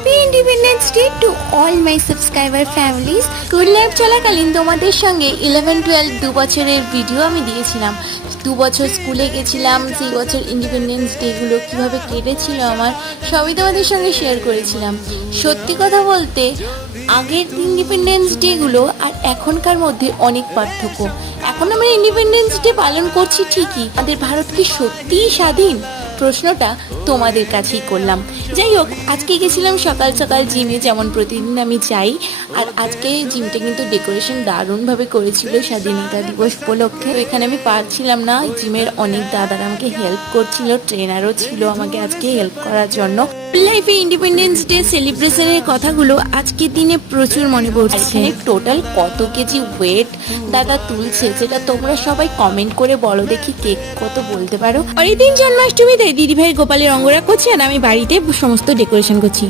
Happy independence day to all my subscriber families. School life চলাকালীন তোমাদের সঙ্গে 11-12 2 বছরের ভিডিও আমি দিয়েছিলাম। 2 বছর স্কুলে গেছিলাম, সেই বছর ইন্ডিপেন্ডেন্স ডেগুলো কীভাবে কেটেছিল আমার সবই তোমাদের সঙ্গে শেয়ার করেছিলাম। সত্যি কথা বলতে আগের ইন্ডিপেন্ডেন্স ডেগুলো আর এখনকার মধ্যে অনেক পার্থক্য। এখন আমরা ইন্ডিপেন্ডেন্স ডে পালন করছি ঠিকই, আমাদের ভারত কি সত্যিই স্বাধীন? প্রশ্নটা তোমাদের কাছেই করলাম। যাই হোক, আজকে গেছিলাম সকাল সকাল জিমে, যেমন প্রতিদিন আমি যাই। আর আজকে জিমটা কিন্তু ডেকোরেশন দারুণভাবে করেছিল স্বাধীনতা দিবস উপলক্ষে। তো এখানে আমি পারছিলাম না, জিমের অনেক দাদারা আমাকে হেল্প করছিল, ট্রেনারও ছিল আমাকে আজকে হেল্প করার জন্য। লাইফে ইন্ডিপেন্ডেন্স ডে সেলিব্রেশনের কথাগুলো আজকের দিনে প্রচুর মনে পড়ছে। টোটাল কত কেজি ওয়েট দাদা তুলছে সেটা তোমরা সবাই কমেন্ট করে বলো দেখি, কেক কত বলতে পারো। পরের দিন জন্মাষ্টমী, তাই দিদিভাই গোপালের অঙ্গরাগ করছে আর আমি বাড়িতে সমস্ত ডেকোরেশন করছি।